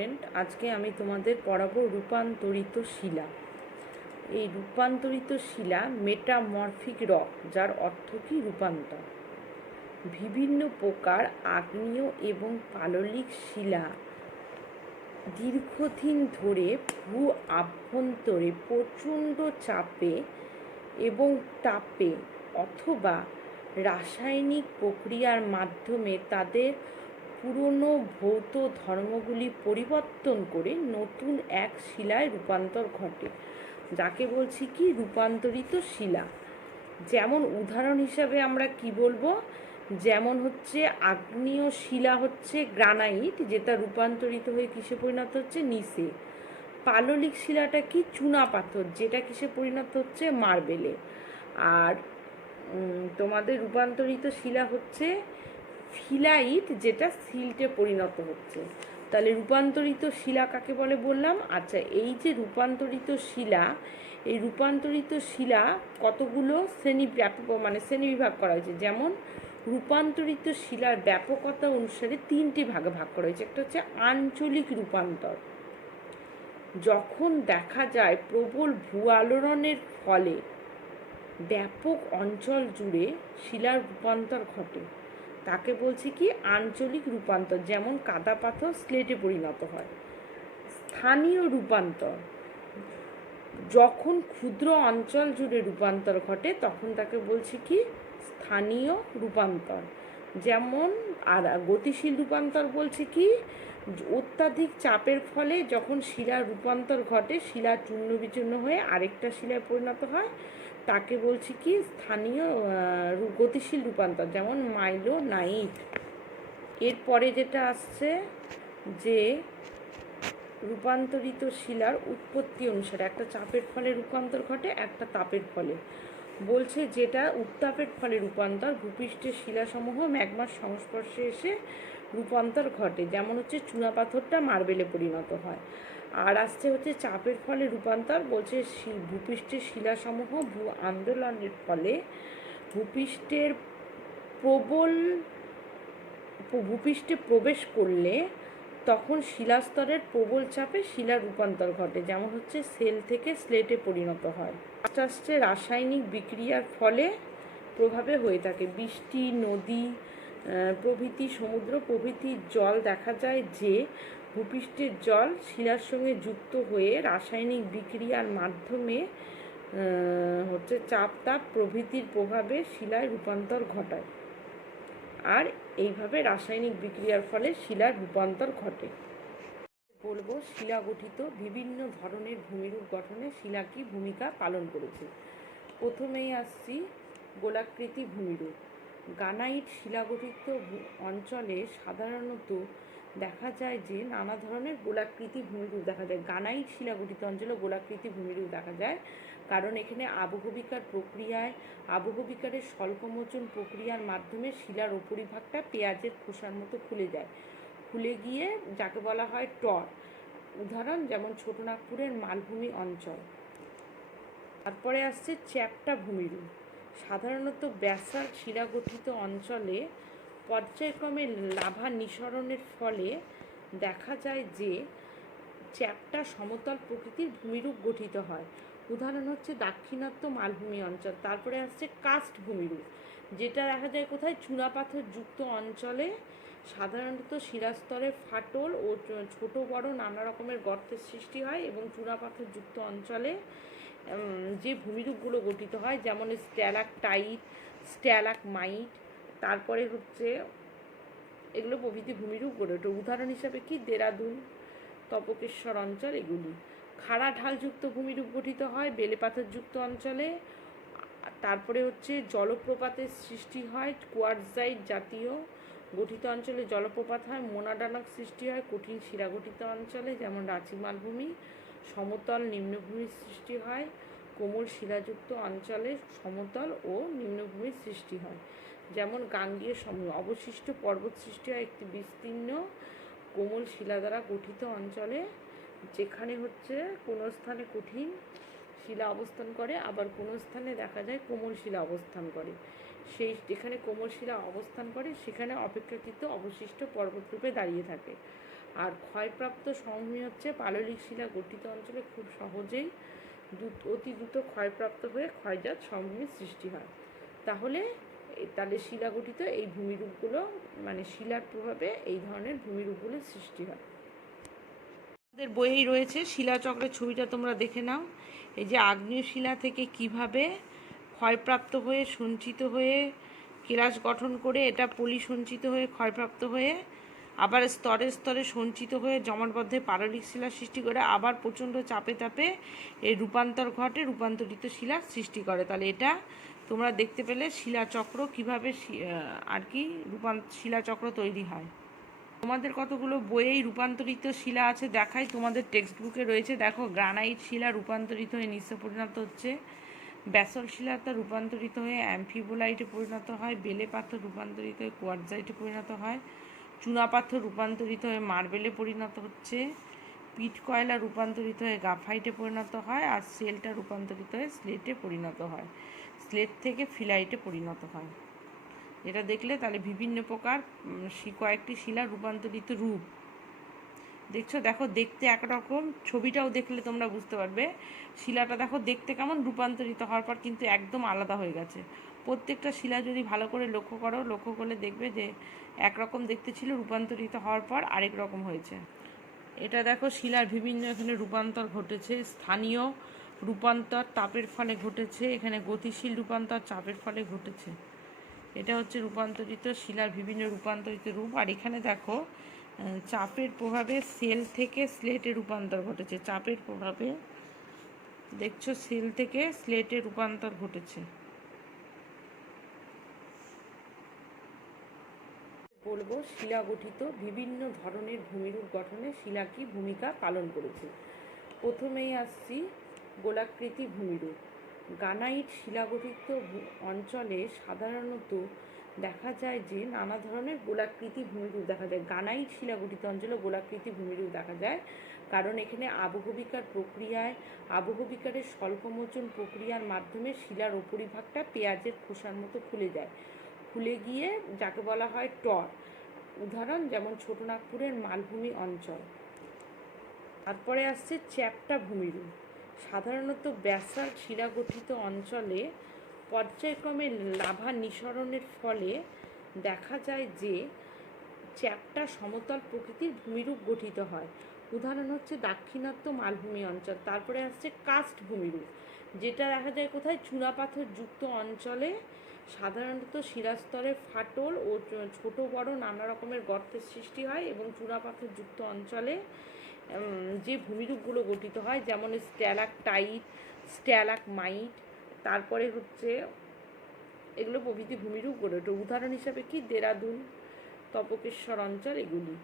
Student, আজকে আমি তোমাদের পড়াবো রূপান্তরিত শিলা। এই রূপান্তরিত শিলা মেটামরফিক রক, যার অর্থ কি রূপান্তর। বিভিন্ন প্রকার আগ্নেয় এবং পাললিক শিলা দীর্ঘদিন ধরে ভূ আভ্যন্তরে প্রচণ্ড চাপে এবং তাপে অথবা রাসায়নিক প্রক্রিয়ার মাধ্যমে তাদের পুরনো ভৌত ধর্মগুলি পরিবর্তন করে নতুন এক শিলায় রূপান্তর ঘটে, যাকে বলছি কি রূপান্তরিত শিলা। যেমন উদাহরণ হিসাবে আমরা কি বলবো, যেমন হচ্ছে আগ্নেয় শিলা হচ্ছে গ্রানাইট, যেটা রূপান্তরিত হয়ে কিসে পরিণত হচ্ছে নিসে। পাললিক শিলাটা কি চুনা পাথর, যেটা কিসে পরিণত হচ্ছে মার্বেলে। আর তোমাদের রূপান্তরিত শিলা হচ্ছে ফিলাইট, যেটা সিল্টে পরিণত হচ্ছে। তাহলে রূপান্তরিত শিলা কাকে বলে বললাম। আচ্ছা, এই যে রূপান্তরিত শিলা, এই রূপান্তরিত শিলা কতগুলো শ্রেণীবিভাগ করা হয়েছে। যেমন রূপান্তরিত শিলার ব্যাপকতা অনুসারে তিনটি ভাগে ভাগ করা হয়েছে। একটা হচ্ছে আঞ্চলিক রূপান্তর, যখন দেখা যায় প্রবল ভূ আলোড়নের ফলে ব্যাপক অঞ্চল জুড়ে শিলার রূপান্তর ঘটে, তাকে বলছি কি আঞ্চলিক রূপান্তর। যেমন কাদা পাথর স্লেটে পরিণত হয়। স্থানীয় রূপান্তর, যখন ক্ষুদ্র অঞ্চল জুড়ে রূপান্তর ঘটে তখন তাকে বলছি কি স্থানীয় রূপান্তর। যেমন আর গতিশীল রূপান্তর বলছি কি অত্যাধিক চাপের ফলে যখন শিলার রূপান্তর ঘটে, শিলা চূর্ণ বিচূর্ণ হয়ে আরেকটা শিলায় পরিণত হয়, তাকে বলছি কি স্থানীয় গতিশীল রূপান্তর, যেমন মাইলোনাইট। এরপরে যেটা আসছে যে রূপান্তরিত শিলার উৎপত্তি অনুসারে একটা চাপের ফলে রূপান্তর ঘটে, একটা তাপের ফলে। বলছে যেটা উত্তাপের ফলে রূপান্তর, ভূপৃষ্ঠের শিলাসমূহ ম্যাগমার সংস্পর্শে এসে রূপান্তর ঘটে, যেমন হচ্ছে চুনাপাথরটা মার্বেলে পরিণত হয়। আর আসছে হচ্ছে চাপের ফলে রূপান্তর, বলছে ভূপৃষ্ঠের শিলাসমূহ ভূ আন্দোলনের ফলে ভূপৃষ্ঠে প্রবেশ করলে তখন শিলাস্তরের প্রবল চাপে শিলার রূপান্তর ঘটে, যেমন হচ্ছে সেল থেকে স্লেটে পরিণত হয়। আস্তে আস্তে রাসায়নিক বিক্রিয়ার ফলে প্রভাবে হয়ে থাকে। বৃষ্টি, নদী প্রভৃতি, সমুদ্র প্রভৃতির জল দেখা যায় যে ভূপৃষ্ঠের জল শিলার সঙ্গে যুক্ত হয়ে রাসায়নিক বিক্রিয়ার মাধ্যমে হচ্ছে চাপ, তাপ প্রভৃতির প্রভাবে শিলায় রূপান্তর ঘটায়। আর এইভাবে রাসায়নিক বিক্রিয়ার ফলে শিলার রূপান্তর ঘটে। বলবো শিলা গঠিত বিভিন্ন ধরনের ভূমিরূপ গঠনে শিলা কি ভূমিকা পালন করেছে। প্রথমেই আসছি গোলাকৃতি ভূমিরূপ। গ্রানাইট শিলাগঠিত অঞ্চলে সাধারণত দেখা যায় যে নানা ধরনের গোলাকৃতি ভূমিরূপ দেখা যায়। গ্রানাইট শিলাগঠিত অঞ্চলে গোলাকৃতি ভূমিরূপ দেখা যায় কারণ এখানে আবহবিকারের স্বল্পমোচন প্রক্রিয়ার মাধ্যমে শিলার উপরিভাগটা পেঁয়াজের খোসার মতো খুলে গিয়ে যাকে বলা হয় টর। উদাহরণ যেমন ছোটনাগপুরের মালভূমি অঞ্চল। তারপরে আসছে চ্যাপ্টা ভূমিরূপ। সাধারণত ব্যাসাল্ট শিলাগঠিত অঞ্চলে পর্যায়ক্রমে লাভা নিঃসরণের ফলে দেখা যায় যে চ্যাপ্টা সমতল প্রকৃতির ভূমিরূপ গঠিত হয়। উদাহরণ হচ্ছে দাক্ষিণাত্য মালভূমি অঞ্চল। তারপরে আসছে কাস্ট ভূমিরূপ, যেটা দেখা যায় কোথায় চুনাপাথর যুক্ত অঞ্চলে। সাধারণত শিলাস্তরে ফাটল ও ছোট বড় নানা রকমের গর্তের সৃষ্টি হয় এবং চুনাপাথর যুক্ত অঞ্চলে যে ভূমিরূপগুলো গঠিত হয়, যেমন স্ট্যালাকটাইট, স্ট্যালাকমাইট, তারপরে হচ্ছে এগুলো প্রভৃতি ভূমিরূপ গড়ে ওঠে। উদাহরণ হিসাবে কি দেরাদুন, তপকেশ্বর অঞ্চল এগুলি। খাড়া ঢালযুক্ত ভূমিরূপ গঠিত হয় বেলেপাথরযুক্ত অঞ্চলে। তারপরে হচ্ছে জলপ্রপাতের সৃষ্টি হয় কোয়ার্টজাইট জাতীয় গঠিত অঞ্চলে জলপ্রপাত হয়। মোনাডানক সৃষ্টি হয় কঠিন শিলা গঠিত অঞ্চলে, যেমন রাঁচি মালভূমি। সমতল নিম্নভূমির সৃষ্টি হয় কোমল শিলাযুক্ত অঞ্চলে, সমতল ও নিম্নভূমির সৃষ্টি হয়, যেমন গাঙ্গেয় সমূহ। অবশিষ্ট পর্বত সৃষ্টি হয় একটি বিস্তীর্ণ কোমল শিলা দ্বারা গঠিত অঞ্চলে, যেখানে হচ্ছে কোনো স্থানে কঠিন শিলা অবস্থান করে, আবার কোনো স্থানে দেখা যায় কোমল শিলা অবস্থান করে। যেখানে কোমল শিলা অবস্থান করে সেখানে অপেক্ষাকৃত অবশিষ্ট পর্বতরূপে দাঁড়িয়ে থাকে। আর ক্ষয়প্রাপ্ত সমভূমি হচ্ছে পাললিক শিলা গঠিত অঞ্চলে খুব সহজেই অতি দ্রুত ক্ষয়প্রাপ্ত হয়ে ক্ষয়জাত সমভূমির সৃষ্টি হয়। তাহলে শিলা গঠিত এই ভূমিরূপগুলো মানে শিলার প্রভাবে এই ধরনের ভূমিরূপগুলোর সৃষ্টি হয়। আমাদের বইয়েই রয়েছে শিলাচক্রের ছবিটা, তোমরা দেখে নাও। এই যে আগ্নেয় শিলা থেকে কিভাবে ক্ষয়প্রাপ্ত হয়ে সঞ্চিত হয়ে কেলাস গঠন করে এটা পলি সঞ্চিত হয়ে ক্ষয়প্রাপ্ত হয়ে আবার স্তরে স্তরে সঞ্চিত হয়ে জমাটবদ্ধ পাললিক শিলার সৃষ্টি করে আবার প্রচণ্ড চাপে তাপে এই রূপান্তর ঘটে, রূপান্তরিত শিলার সৃষ্টি করে। তাহলে এটা তোমরা দেখতে পেলে শিলাচক্র কীভাবে আর কি শিলাচক্র তৈরি হয়। তোমাদের কতগুলো বইয়েই রূপান্তরিত শিলা আছে দেখাই, তোমাদের টেক্সট বুকে রয়েছে। দেখো, গ্রানাইট শিলা রূপান্তরিত হয়ে নিঃস্ব পরিণত হচ্ছে, ব্যাসল্ট শিলা তা রূপান্তরিত হয়ে অ্যাম্ফিবোলাইটে পরিণত হয়, বেলে পাথর রূপান্তরিত হয়ে কোয়ার্টজাইটে পরিণত হয়, চুনাপাথর রূপান্তরিত হয়ে মার্বেলে পরিণত হচ্ছে, পিট কয়লা রূপান্তরিত হয়ে গ্রাফাইটে পরিণত হয়, আর সেলটা রূপান্তরিত হয়ে স্লেটে পরিণত হয়, স্লেট থেকে ফিলাইটে পরিণত হয়। এটা দেখলে তাহলে বিভিন্ন প্রকার কয়েকটি শিলা রূপান্তরিত রূপ দেখছো। দেখো, দেখতে একরকম, ছবিটাও দেখলে তোমরা বুঝতে পারবে শিলাটা দেখো দেখতে কেমন, রূপান্তরিত হওয়ার পর কিন্তু একদম আলাদা হয়ে গেছে। প্রত্যেকটা শিলা যদি ভালো করে লক্ষ্য করলে দেখবে যে একরকম দেখতে ছিল, রূপান্তরিত হওয়ার পর আরেক রকম হয়েছে। এটা দেখো, শিলার বিভিন্ন এখানে রূপান্তর ঘটেছে, স্থানীয় রূপান্তর তাপের ফলে ঘটেছে, এখানে গতিশীল রূপান্তর চাপের ফলে ঘটেছে। এটা হচ্ছে রূপান্তরিত শিলার বিভিন্ন রূপান্তরিত রূপ। আর এখানে দেখো, চাপের প্রভাবে সেল থেকে স্লেটে রূপান্তর ঘটেছে, চাপের প্রভাবে দেখছো সেল থেকে স্লেটে রূপান্তর ঘটেছে। বলবো শিলা গঠিত বিভিন্ন ধরনের ভূমিরূপ গঠনে শিলা কি ভূমিকা পালন করেছে। প্রথমেই আসছি গোলাকৃতি ভূমিরূপ। গ্রানাইট শিলাগঠিত অঞ্চলে সাধারণত দেখা যায় যে নানা ধরনের গোলাকৃতি ভূমিরূপ দেখা যায়। গ্রানাইট শিলাগঠিত অঞ্চলে গোলাকৃতি ভূমিরূপ দেখা যায় কারণ এখানে আবহবিকারের স্বল্পমোচন প্রক্রিয়ার মাধ্যমে শিলার উপরিভাগটা পেঁয়াজের খোসার মতো খুলে গিয়ে যাকে বলা হয় টর। উদাহরণ যেমন ছোটনাগপুরের মালভূমি অঞ্চল। তারপরে আসছে চ্যাপ্টা ভূমিরূপ। সাধারণত ব্যাসাল্ট শিলাগঠিত অঞ্চলে পর্যায়ক্রমে লাভা নিঃসরণের ফলে দেখা যায় যে চ্যাপ্টা সমতল প্রকৃতির ভূমিরূপ গঠিত হয়। উদাহরণ হচ্ছে দাক্ষিণাত্য মালভূমি অঞ্চল। তারপরে আসছে কাস্ট ভূমিরূপ, যেটা দেখা যায় কোথায়, চুনাপাথর যুক্ত অঞ্চলে সাধারণত শিলাস্তরে ফাটল ও ছোট বড় নানা রকমের গর্তের সৃষ্টি হয় এবং চুনাপাথর যুক্ত অঞ্চলে যে ভূমিরূপগুলো গঠিত হয় যেমন স্ট্যালাকটাইট, স্ট্যালাকমাইট, তারপরে হচ্ছে এগুলো প্রভৃতি ভূমিরূপ গড়ে ওঠে। উদাহরণ হিসাবে কি দেরাদুন, তপকেশ্বর অঞ্চল এগুলি।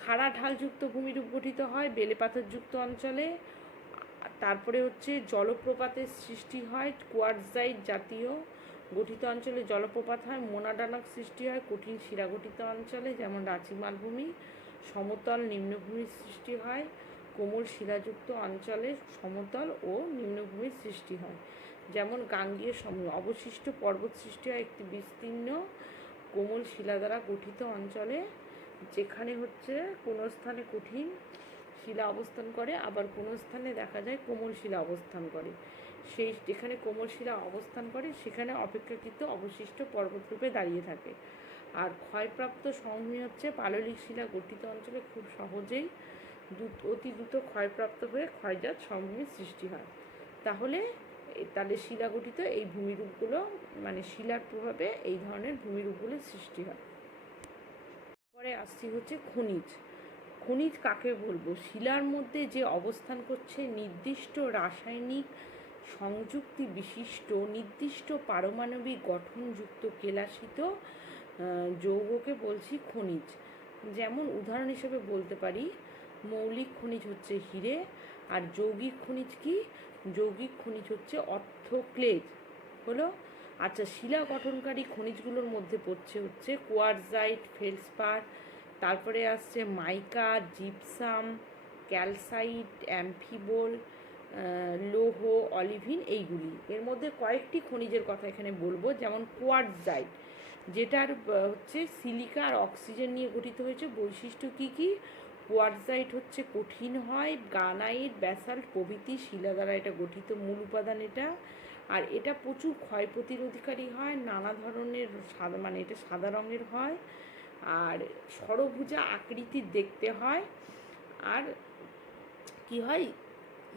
খাড়া ঢালযুক্ত ভূমিরূপ গঠিত হয় বেলে পাথরযুক্ত অঞ্চলে। তারপরে হচ্ছে জলপ্রপাতের সৃষ্টি হয় কোয়ার্টজাইট জাতীয় গঠিত অঞ্চলে জলপ্রপাত হয়। মোনাডানক সৃষ্টি হয় কঠিন শিলা গঠিত অঞ্চলে যেমন রাঁচি মালভূমি। সমতল নিম্নভূমির সৃষ্টি হয় কোমল শিলাযুক্ত অঞ্চলে, সমতল ও নিম্নভূমির সৃষ্টি হয় যেমন গাঙ্গেয় সমভূমি। অবশিষ্ট পর্বত সৃষ্টি হয় একটি বিস্তীর্ণ কোমল শিলা দ্বারা গঠিত অঞ্চলে, যেখানে হচ্ছে কোনো স্থানে কঠিন শিলা অবস্থান করে আবার কোনো স্থানে দেখা যায় কোমল শিলা অবস্থান করে। সেই যেখানে কোমল শিলা অবস্থান করে সেখানে অপেক্ষাকৃত অবশিষ্ট পর্বতরূপে দাঁড়িয়ে থাকে। আর ক্ষয়প্রাপ্ত সমভূমি হচ্ছে পাললিক শিলা গঠিত অঞ্চলে খুব সহজেই অতি দ্রুত ক্ষয়প্রাপ্ত হয়ে ক্ষয়জাত সমভূমির সৃষ্টি হয়। তাহলে শিলা গঠিত এই ভূমিরূপগুলো মানে শিলার প্রভাবে এই ধরনের ভূমিরূপগুলোর সৃষ্টি হয়। পরে আসছি হচ্ছে খনিজ। খনিজ কাকে বলবো? শিলার মধ্যে যে অবস্থান করছে নির্দিষ্ট রাসায়নিক সংযুক্তি বিশিষ্ট নির্দিষ্ট পারমাণবিক গঠনযুক্ত কেলাসিত যৌগকে বলছি খনিজ। যেমন উদাহরণ হিসেবে বলতে পারি মৌলিক খনিজ হচ্ছে হিরে, আর যৌগিক খনিজ কি? যৌগিক খনিজ হচ্ছে অর্থোক্লেজ হলো। আচ্ছা, শিলা গঠনকারী খনিজগুলোর মধ্যে পড়ছে হচ্ছে কোয়ার্টজাইট, ফেলসপার, তারপরে আসছে মাইকা, জিপসাম, ক্যালসাইট, অ্যাম্ফিবোল, লৌহ, অলিভিন এইগুলি। এর মধ্যে কয়েকটি খনিজের কথা এখানে বলবো, যেমন কোয়ার্টজাইট, যেটার হচ্ছে সিলিকা আর অক্সিজেন নিয়ে গঠিত হয়েছে। বৈশিষ্ট্য কী কী? কোয়ার্টজাইট হচ্ছে কঠিন হয়, গ্রানাইট, ব্যাসাল্ট প্রভৃতি শিলা দ্বারা এটা গঠিত মূল উপাদান এটা। আর এটা প্রচুর ক্ষয় প্রতিরোধকারী হয়, নানা ধরনের সাদা, মানে এটা সাদা রঙের হয়, আর ষড়ভুজা আকৃতির দেখতে হয়, আর কি হয়,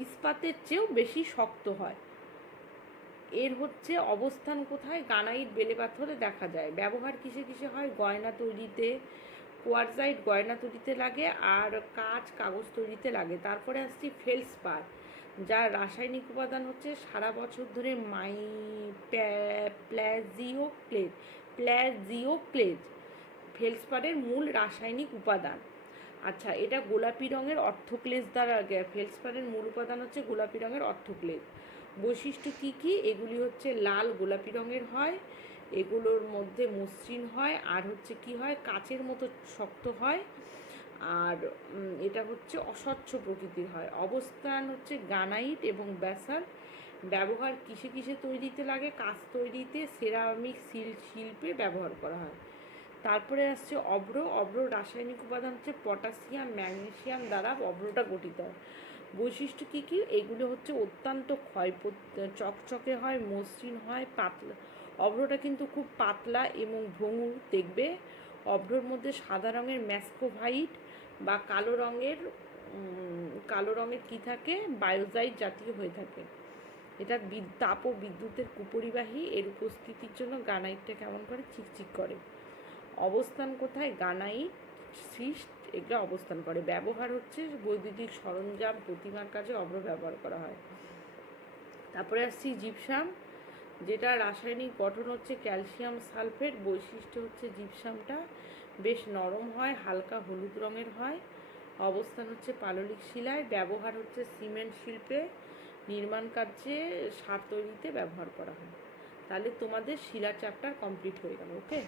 ইস্পাতের চেয়েও বেশি শক্ত হয়। এর হচ্ছে অবস্থান কোথায়? গ্রানাইট বেলে পাথরে দেখা যায়। ব্যবহার কিসে কিসে হয়? গয়না তৈরিতে, কোয়ার্টজাইট গয়না তৈরিতে লাগে, আর কাঁচ কাগজ তৈরিতে লাগে। তারপরে আসছি ফেলসপার, যার রাসায়নিক উপাদান হচ্ছে সারা বছর ধরে প্লাজিওক্লেজ ফেলসপারের মূল রাসায়নিক উপাদান। আচ্ছা, এটা গোলাপি রঙের অর্থোক্লেজ দ্বারা, ফেলসপারের মূল উপাদান হচ্ছে গোলাপি রঙের অর্থোক্লেজ। বৈশিষ্ট্য কী কী? এগুলি হচ্ছে লাল গোলাপি রঙের হয়, এগুলোর মধ্যে মসৃণ হয়, আর হচ্ছে কি হয়, কাচের মতো শক্ত হয়, আর এটা হচ্ছে অস্বচ্ছ প্রকৃতির হয়। অবস্থান হচ্ছে গ্রানাইট এবং ব্যাসাল্ট। ব্যবহার কিসে কিসে তৈরিতে লাগে? কাঁচ তৈরিতে, সেরামিক শিল্পে ব্যবহার করা হয়। তারপরে আসছে অভ্র। অভ্র রাসায়নিক উপাদান হচ্ছে পটাশিয়াম, ম্যাগনেসিয়াম দ্বারা অভ্রটা গঠিত হয়। বৈশিষ্ট্য কী কী? এগুলো হচ্ছে অত্যন্ত চকচকে হয়, মসৃণ হয়, পাতলা। অভ্রটা কিন্তু খুব পাতলা এবং ভঙ্গুর দেখবে। অভ্রর মধ্যে সাদা রঙের ম্যাস্কোভাইট বা কালো রঙের কী থাকে? বায়োজাইট জাতীয় হয়ে থাকে। এটা তাপ ও বিদ্যুতের কুপরিবাহী। এর উপস্থিতির জন্য গ্রানাইটটা কেমন করে? চিকচিক করে। অবস্থান কোথায়? গ্রানাইট, সিস্ট এগুলো অবস্থান করে। ব্যবহার হচ্ছে বৈদ্যুতিক সরঞ্জাম, প্রতিমার কাজে অভ্র ব্যবহার করা হয়। তারপরে আসছি জিপসাম, যেটা রাসায়নিক গঠন হচ্ছে ক্যালসিয়াম সালফেট। বৈশিষ্ট্য হচ্ছে জিপসামটা বেশ নরম হয়, হালকা হলুদ রঙের হয়। অবস্থান হচ্ছে পাললিক শিলায়। ব্যবহার হচ্ছে সিমেন্ট শিল্পে, নির্মাণ কার্যে, সার তৈরিতে ব্যবহার করা হয়। তাহলে তোমাদের শিলা চ্যাপ্টার কমপ্লিট হয়ে গেল। ওকে।